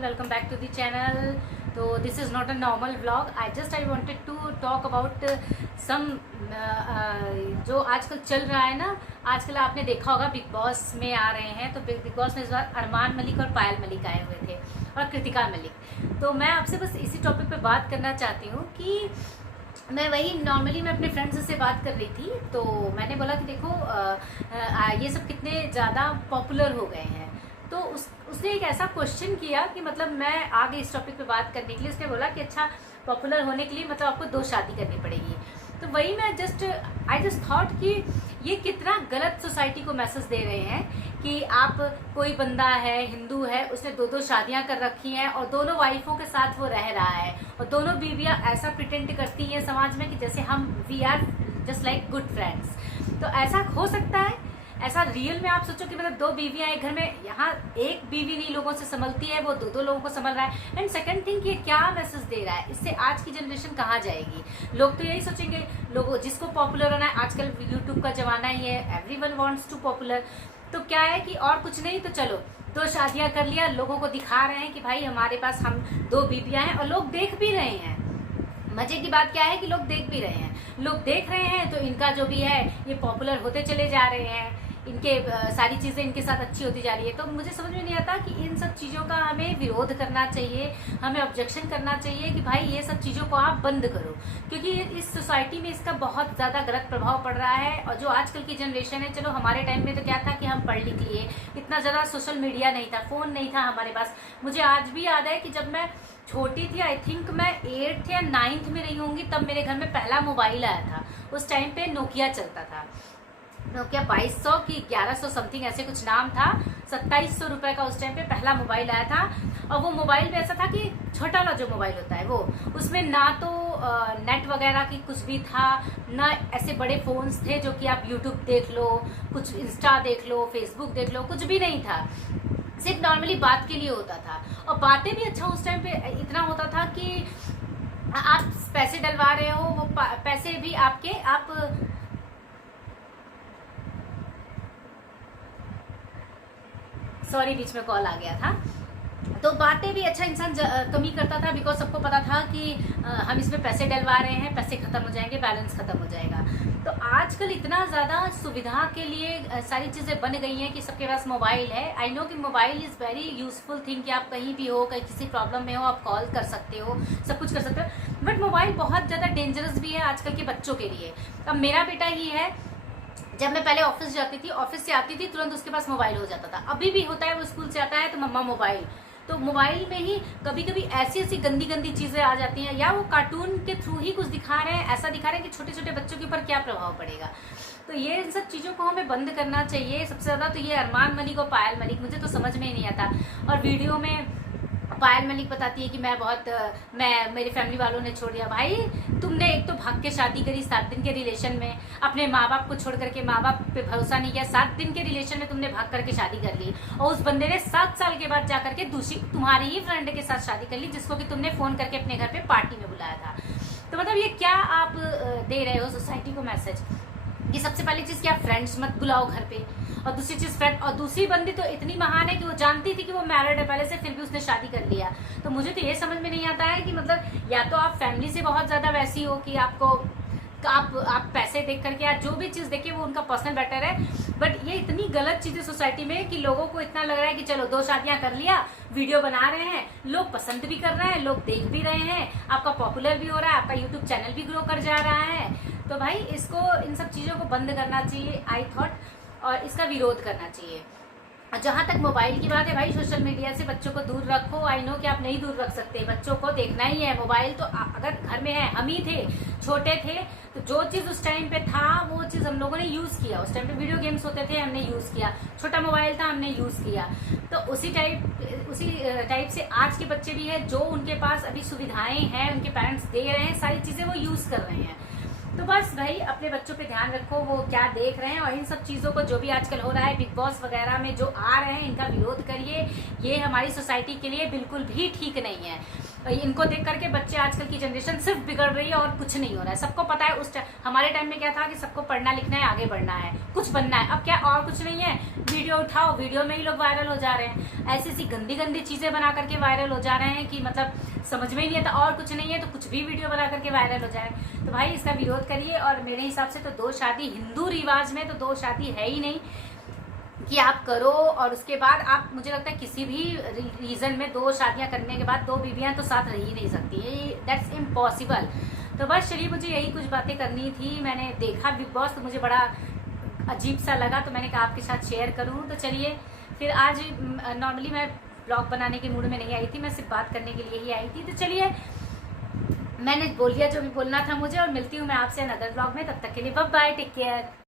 everyone, welcome back to the channel. So this is not a normal vlog. I wanted to talk about some जो आजकल चल रहा है ना. आजकल आपने देखा होगा बिग बॉस में आ रहे हैं. तो बिग बॉस में इस बार अरमान मलिक और पायल मलिक आए हुए थे और कृतिका मलिक. तो मैं आपसे बस इसी टॉपिक पे बात करना चाहती हूँ कि मैं नॉर्मली मैं अपने फ्रेंड्स से बात कर रही थी. तो मैंने बोला कि देखो ये सब कितने ज़्यादा पॉपुलर हो गए हैं. तो उसने एक ऐसा क्वेश्चन किया कि मतलब मैं आ गई इस टॉपिक पे बात करने के लिए. उसने बोला कि अच्छा पॉपुलर होने के लिए मतलब आपको 2 शादी करनी पड़ेगी. तो वही मैं आई जस्ट थॉट कि ये कितना गलत सोसाइटी को मैसेज दे रहे हैं कि आप कोई बंदा है हिंदू है, उसने 2 शादियां कर रखी हैं और दोनों वाइफों के साथ वो रह रहा है और दोनों बीवियां ऐसा प्रिटेंड करती हैं समाज में कि जैसे हम we are just like good friends. तो ऐसा हो सकता है? ऐसा रियल में आप सोचो कि मतलब 2 बीवियां एक घर में, यहाँ एक बीवी नहीं लोगों से संभलती है, वो 2 लोगों को संभल रहा है. एंड सेकंड थिंग, ये क्या मैसेज दे रहा है? इससे आज की जनरेशन कहाँ जाएगी? लोग तो यही सोचेंगे, लोगों जिसको पॉपुलर होना है, आजकल यूट्यूब का जमाना ही है, एवरीवन वांट्स टू पॉपुलर. तो क्या है कि और कुछ नहीं तो चलो 2 शादियां कर लिया, लोगों को दिखा रहे हैं कि भाई हमारे पास हम 2 बीवियां हैं. और लोग देख भी रहे हैं. मजे की बात क्या है कि लोग देख भी रहे हैं. लोग देख रहे हैं तो इनका जो भी है ये पॉपुलर होते चले जा रहे हैं. इनके सारी चीज़ें इनके साथ अच्छी होती जा रही है. तो मुझे समझ में नहीं आता कि इन सब चीज़ों का हमें विरोध करना चाहिए, हमें ऑब्जेक्शन करना चाहिए कि भाई ये सब चीज़ों को आप बंद करो, क्योंकि इस सोसाइटी में इसका बहुत ज़्यादा गलत प्रभाव पड़ रहा है. और जो आजकल की जनरेशन है, चलो हमारे टाइम में तो क्या था कि हम पढ़ लिख लिए, इतना ज़्यादा सोशल मीडिया नहीं था, फ़ोन नहीं था हमारे पास. मुझे आज भी याद है कि जब मैं छोटी थी, आई थिंक मैं 8th या 9th में रही होंगी, तब मेरे घर में पहला मोबाइल आया था. उस टाइम पे नोकिया चलता था. नोकिया 2200 की 1100 समथिंग ऐसे कुछ नाम था. 2700 रुपए का उस टाइम पे पहला मोबाइल आया था. और वो मोबाइल में ऐसा था कि छोटा वाला जो मोबाइल होता है वो, उसमें ना तो नेट वगैरह की कुछ भी था, ना ऐसे बड़े फोन्स थे जो कि आप यूट्यूब देख लो, कुछ इंस्टा देख लो, फेसबुक देख लो, कुछ भी नहीं था. सिर्फ नॉर्मली बात के लिए होता था. और बातें भी अच्छा उस टाइम पे इतना होता था कि आप पैसे डलवा रहे हो, वो पैसे भी आपके, आप सॉरी बीच में कॉल आ गया था. तो बातें भी अच्छा इंसान कम ही करता था, बिकॉज सबको पता था कि हम इसमें पैसे डलवा रहे हैं, पैसे खत्म हो जाएंगे, बैलेंस खत्म हो जाएगा. तो आजकल इतना ज़्यादा सुविधा के लिए सारी चीज़ें बन गई हैं कि सबके पास मोबाइल है. आई नो कि mobile is very useful thing कि आप कहीं भी हो, कहीं किसी प्रॉब्लम में हो, आप कॉल कर सकते हो, सब कुछ कर सकते हो. बट मोबाइल बहुत ज़्यादा डेंजरस भी है आजकल के बच्चों के लिए. अब मेरा बेटा ही है, जब मैं पहले ऑफिस जाती थी, ऑफिस से आती थी तुरंत उसके पास मोबाइल हो जाता था. अभी भी होता है, वो स्कूल से आता है तो मम्मा मोबाइल. तो मोबाइल में ही कभी कभी ऐसी ऐसी गंदी गंदी चीजें आ जाती हैं, या वो कार्टून के थ्रू ही कुछ दिखा रहे हैं, ऐसा दिखा रहे हैं कि छोटे छोटे बच्चों के ऊपर क्या प्रभाव पड़ेगा. तो ये इन सब चीज़ों को हमें बंद करना चाहिए. सबसे ज़्यादा तो ये अरमान मलिक और पायल मलिक, मुझे तो समझ में ही नहीं आता. और वीडियो में पायल मलिक बताती है कि मैं मेरी फैमिली वालों ने छोड़ दिया. भाई तुमने एक तो भाग के शादी करी 7 दिन के रिलेशन में, अपने माँ बाप को छोड़ करके, माँ बाप पे भरोसा नहीं किया, 7 दिन के रिलेशन में तुमने भाग करके शादी कर ली. और उस बंदे ने 7 साल के बाद जाकर के दूसरी तुम्हारी ही फ्रेंड के साथ शादी कर ली, जिसको कि तुमने फोन करके अपने घर पे पार्टी में बुलाया था. तो मतलब ये क्या आप दे रहे हो सोसाइटी को मैसेज कि सबसे पहली चीज क्या, फ्रेंड्स मत बुलाओ घर पे, और दूसरी चीज फ्रेंड. और दूसरी बंदी तो इतनी महान है कि वो जानती थी कि वो मैरिड है पहले से, फिर भी उसने शादी कर लिया. तो मुझे तो ये समझ में नहीं आता है कि मतलब या तो आप फैमिली से बहुत ज्यादा वैसी हो कि आप पैसे देख करके या जो भी चीज देखे वो उनका पर्सनल बेटर है. बट ये इतनी गलत चीज है सोसाइटी में कि लोगों को इतना लग रहा है कि चलो 2 शादियां कर लिया, वीडियो बना रहे हैं, लोग पसंद भी कर रहे हैं, लोग देख भी रहे हैं, आपका पॉपुलर भी हो रहा है, आपका यूट्यूब चैनल भी ग्रो कर जा रहा है. तो भाई इसको, इन सब चीजों को बंद करना चाहिए आई थॉट, और इसका विरोध करना चाहिए. जहाँ तक मोबाइल की बात है, भाई सोशल मीडिया से बच्चों को दूर रखो. आई नो कि आप नहीं दूर रख सकते, बच्चों को देखना ही है मोबाइल. तो अगर घर में है, हम ही थे, छोटे थे, तो जो चीज़ उस टाइम पे था वो चीज़ हम लोगों ने यूज़ किया. उस टाइम पे वीडियो गेम्स होते थे, हमने यूज़ किया. छोटा मोबाइल था, हमने यूज़ किया. तो उसी टाइप से आज के बच्चे भी है, जो उनके पास अभी सुविधाएं हैं, उनके पेरेंट्स दे रहे हैं, सारी चीज़ें वो यूज़ कर रहे हैं. तो बस भाई अपने बच्चों पे ध्यान रखो, वो क्या देख रहे हैं. और इन सब चीज़ों को जो भी आजकल हो रहा है, बिग बॉस वगैरह में जो आ रहे हैं, इनका विरोध करिए. ये हमारी सोसाइटी के लिए बिल्कुल भी ठीक नहीं है. इनको देख करके बच्चे, आजकल की जनरेशन सिर्फ बिगड़ रही है और कुछ नहीं हो रहा है। सबको पता है हमारे टाइम में क्या था कि सबको पढ़ना लिखना है, आगे बढ़ना है, कुछ बनना है। अब क्या और कुछ नहीं है, वीडियो उठाओ, वीडियो में ही लोग वायरल हो जा रहे हैं। ऐसी ऐसी गंदी गंदी चीजें बना करके वायरल हो जा रहे हैं कि मतलब समझ में ही नहीं आता। और कुछ नहीं है तो कुछ भी वीडियो बना करके वायरल हो जाए। तो भाई इसका विरोध करिए। और मेरे हिसाब से तो 2 शादी, हिंदू रिवाज में तो 2 शादी है ही नहीं कि आप करो और उसके बाद आप, मुझे लगता है किसी भी रीजन में 2 शादियां करने के बाद 2 बीवियां तो साथ रह ही नहीं सकती, दैट्स इम्पॉसिबल। तो बस चलिए, मुझे यही कुछ बातें करनी थी। मैंने देखा बिग बॉस तो मुझे बड़ा अजीब सा लगा, तो मैंने कहा आपके साथ शेयर करूं। तो चलिए फिर आज नॉर्मली मैं ब्लॉग बनाने के मूड में नहीं आई थी, मैं सिर्फ बात करने के लिए ही आई थी। तो चलिए मैंने बोल दिया जो भी बोलना था मुझे, और मिलती हूँ मैं आपसे अनदर ब्लॉग में। तब तक के लिए बाय बाय, टेक केयर।